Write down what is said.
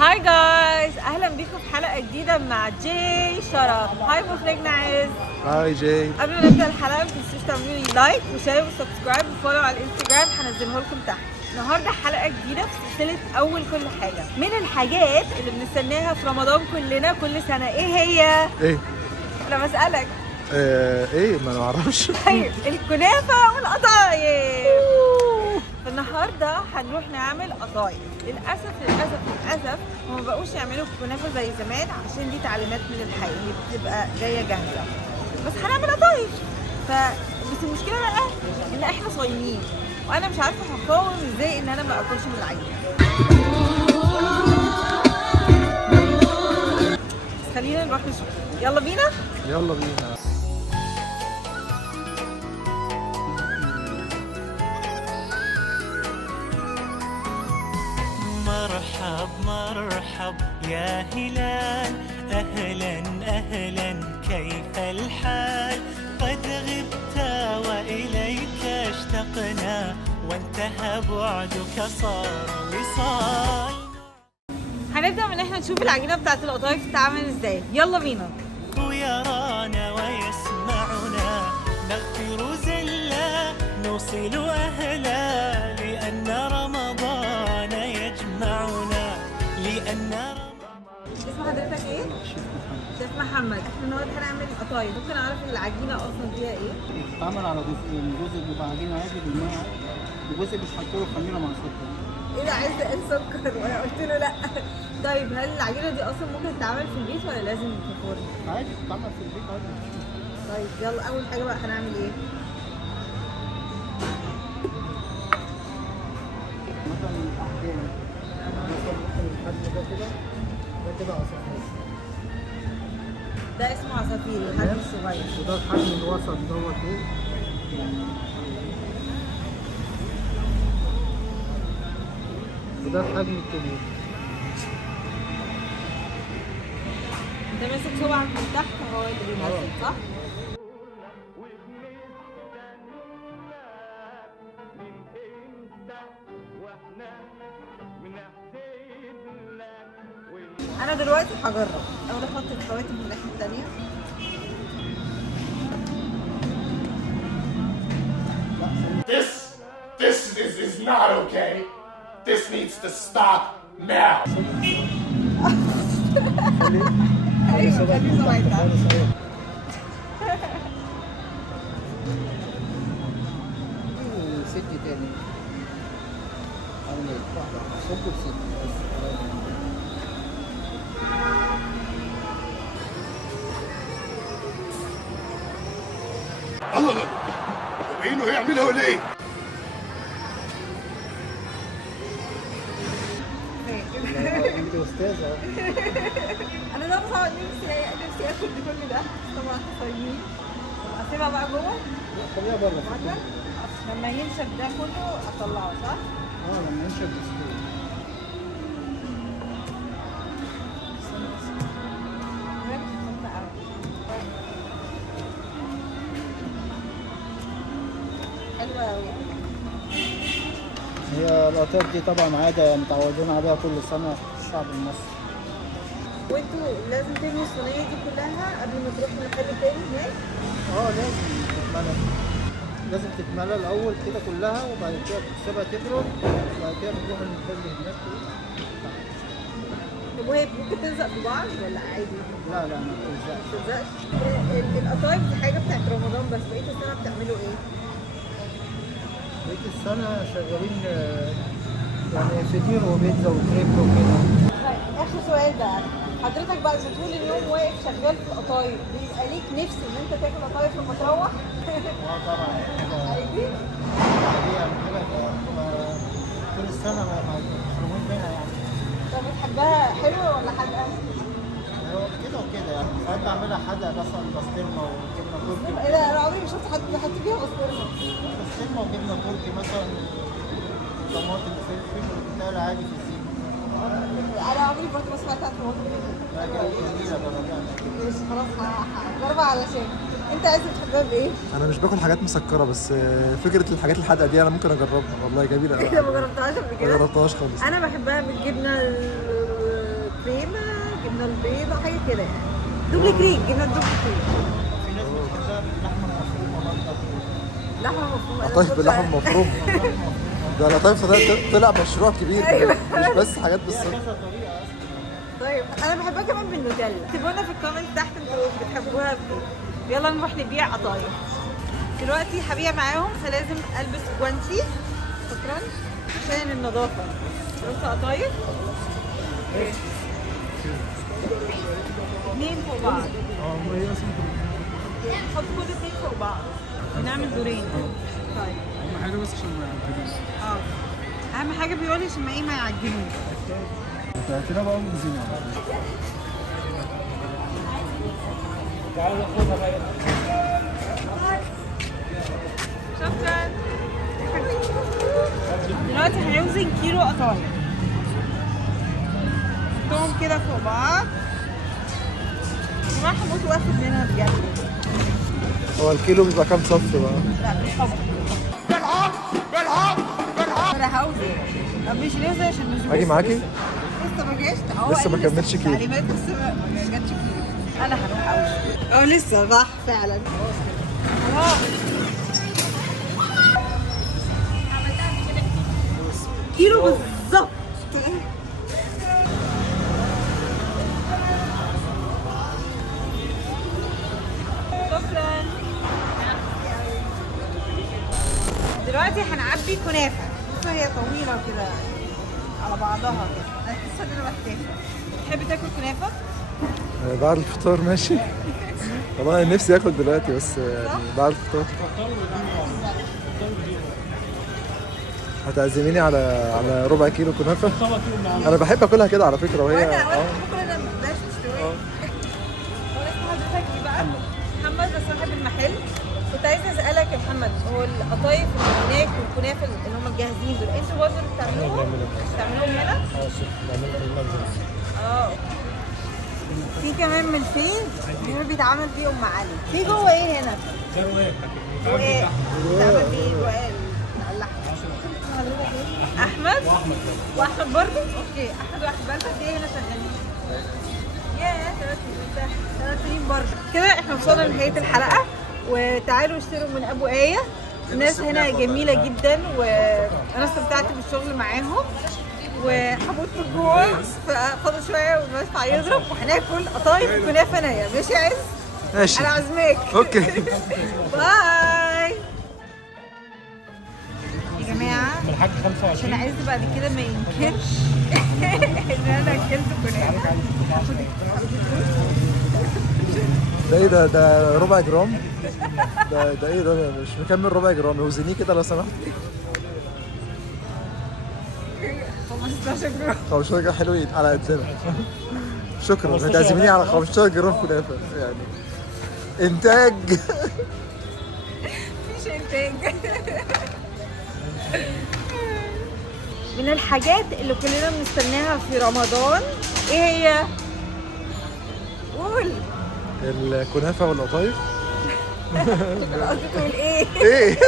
هاي جايز، اهلا بيكم في حلقه جديده مع جي شرف. هاي مخرجنا عز. هاي جي. قبل ما نبدا الحلقه ما تنسوش تعملوا لي لايك وشير وسبسكرايب وفولو على الانستجرام، هنزله لكم تحت. النهارده حلقه جديده في سلسله اول كل حاجه، من الحاجات اللي بنستناها في رمضان كلنا كل سنه. ايه هي؟ ايه؟ انا بسالك. ايه؟ ما انا معرفش. طيب، الكنافه والقطايف. فالنهارده هنروح نعمل قطايف. للاسف هم ما بقوش يعملوا الكنافه زي زمان، عشان دي تعليمات من الحي اللي بتبقى جايه جاهزه. بس هنعمل قطايف. بس المشكله بقى ان احنا صايمين، وانا مش عارفه هقاوم ازاي ان انا ما اكلش من العجينه. بس خلينا نروح نشوف. يلا بينا. يلا بينا. مرحب يا هلال، أهلا أهلا كيف الحال؟ قد غبت وإليك اشتقنا، وانتهى بعدك صار وصال. هنبدأ من احنا نشوف العجينة بتاعت القطايف بتتعمل ازاي. يلا بينا. يرانا ويسمعنا، نغفر زلا نوصل أهلا، لأن رمضان يجمعنا، لأن اسم حضرتك ايه؟ شيف محمد. احنا النهارده هنعمل قطايف. ممكن اعرف العجينة اصلا فيها ايه؟ بتتعمل على جزئين، جزء بيبقى عجينه عادي بالماء عادي، وجزء بيتحط له خميره مع سكر. ايه ده؟ عايز قال سكر وانا قلت له لا. طيب، هل العجينة دي اصلا ممكن تتعمل في البيت ولا لازم في الفرن؟ عادي بتتعمل في البيت عادي. طيب يلا، اول حاجة بقى هنعمل ايه؟ مثلا الاحجام، مثلا ممكن الحجم ده كده، ده كده عصافير. ده اسمه عصافير، الحجم الصغير. وده الحجم الوسط دوت ايه، وده الحجم الكبير. انت ماسك صبعك من تحت هو اللي بينزل، صح؟ انا دلوقتي هجرب. اول احط الخواتم من الناحيه الثانيه. This is not okay. This needs to stop now. ايوه، خلي صبعي تحت. سد تاني عملية صب وسد بس. الله، وينه يعملوا ليه؟ انت استاذة. انا ده طبعا نفسي اكل كل ده، طبعا صايمين. طب اسيبها بقى جوه؟ خليها بره. لما ينشف ده كله اطلعه، صح؟ لما ينشف بسكوت. حلوة أوي. هي القطايف دي طبعا عادة متعودين عليها كل سنة في الشعب المصري. وانتوا لازم ترموا الصينية دي كلها قبل ما تروحوا محل تاني هناك؟ لازم تتملى. لازم تتملى الأول كده كلها، وبعد كده تسيبها تبرد، وبعد كده بتروح المحل هناك. طب وهي ممكن تلزق في بعض ولا عادي؟ لا ما بتلزقش. ما تلزقش. القطايف دي حاجة بتاعت رمضان بس، بقية السنة بتعملوا ايه؟ بقيت السنة شغالين يعني فطير وبيتزا وكريب وكده. طيب، آخر سؤال بقى. حضرتك بعد ما طول اليوم واقف شغال في القطايف، بيبقى ليك نفس ان انت تاكل قطايف لما تروح؟ طبعا عادي؟ دي يعني حاجة بتبقى طول السنة محرومين منها يعني. طب بتحبها حلوة ولا حادقة؟ هو كده وكده يعني، ساعات بعملها حاجة مثلا بسطرمة وجبنة تركي. ايه ده؟ انا عمري ما شفت حد بيحط فيها بسطرمة. بسطرمة وجبنة تركي مثلا، طماطم وفلفل وبتاع عادي في الزيت. انا عمري برضه ما سمعت عن الموضوع لا ده. جميلة جربيها. ماشي خلاص، هجربها علشان. انت عايز تحبها بايه؟ انا مش باكل حاجات مسكره، بس فكره الحاجات الحادقه دي انا ممكن اجربها، والله جميله قوي. ايه ده؟ ما جربتهاش قبل ما كده؟ جربتهاش خالص. انا بحبها بالجبنه بيضة حاجة كده يعني. دوبل كريك، جبنة دوبل كريك. في ناس بتحبها باللحمه المفرومه برضه. لحمة مفرومة. أنا قطايف كنت- باللحم المفروم. ده القطايف طلع مشروع كبير. أيوة. مش بس حاجات ليها بالصدفة. كذا طريقه اصلا. طيب انا بحبها كمان بالنوتيلا. اكتبوا لنا في الكومنت تحت انتوا بتحبوها بايه. يلا نروح نبيع قطايف. دلوقتي هبيع معاهم فلازم البس جوانتي شكرا عشان النظافه. بصوا قطايف 2 فوق بعض. حط كل 2 فوق بعض ونعمل دورين. طيب اهم حاجه بس عشان ما يعجبنيش. اهم حاجه بيقولي عشان ما ايه ما يعجنوش. انت كده بقى مجزيني. شكرا. دلوقتي هنوزن كيلو قطايف. نحطهم كده فوق بعض. ما هموت واخد منها بجد. هو الكيلو بيبقى كام صف بقى؟ لا بالحب. انا هوزن. طب مش نوزن عشان مش اجي معاكي؟ لسه ما جاش. لسه ما كملتش كيلو. تعليمات لسه ما جاتش كيلو. انا هروح اوزن. لسه صح فعلا. خلاص. كيلو بالظبط. شكرا. دلوقتي هنعبي كنافه. بصوا هي طويله كده على بعضها كده. انا لسه انا محتاجه. تحبي تاكل كنافه؟ بعد الفطار ماشي. والله أنا نفسي اكل دلوقتي بس يعني بعد الفطار. هتعزميني على ربع كيلو كنافه؟ انا بحب اكلها كده على فكره وهي وانا بكره انا مبقاش مستويه. هو اسم حضرتك ايه بقى؟ محمد ده صاحب المحل. كنت عايزه اسالك يا محمد، هو القطايف اللي هناك والكنافه اللي هم الجاهزين دول انتوا برضه اللي بتعملوهم؟ بتعملوهم هنا؟ اه. في كمان من فين؟ اللي بيتعمل فيه ام علي. في جوه ايه هنا؟ ده رقاق. رقاق. بيتعمل فيه رقاق على اللحمه. حضرتك ايه؟ احمد؟ واحمد برضه؟ اوكي، احمد واحمد بقى قد ايه هنا شغالين؟ ياه 3 سنين برضه. كده احنا وصلنا لنهايه الحلقه وتعالوا اشتروا من ابو آية. الناس هنا جميله جدا وانا استمتعت بالشغل معاهم وهموت من الجوع ففاضل شويه والمدفع يضرب وهناكل قطايف وكنافه نيه. ماشي يا عز؟ ماشي. انا عازماك. اوكي. باي يا جماعه. عشان عايز بعد كده ما ينكرش ان انا اكلت كنافه. ده ايه ده ربع جرام؟ ده ايه ده مش مكمل ربع جرام. وزنيه كده لو سمحت. 15 جرام. 15 جرام حلوين على قدنا. شكرا. هتعزميني على 15 جرام كنافه يعني انتاج. مفيش انتاج. من الحاجات اللي كلنا بنستناها في رمضان ايه هي؟ قول. الكنافه والقطايف. قصدي تقول ايه؟ ايه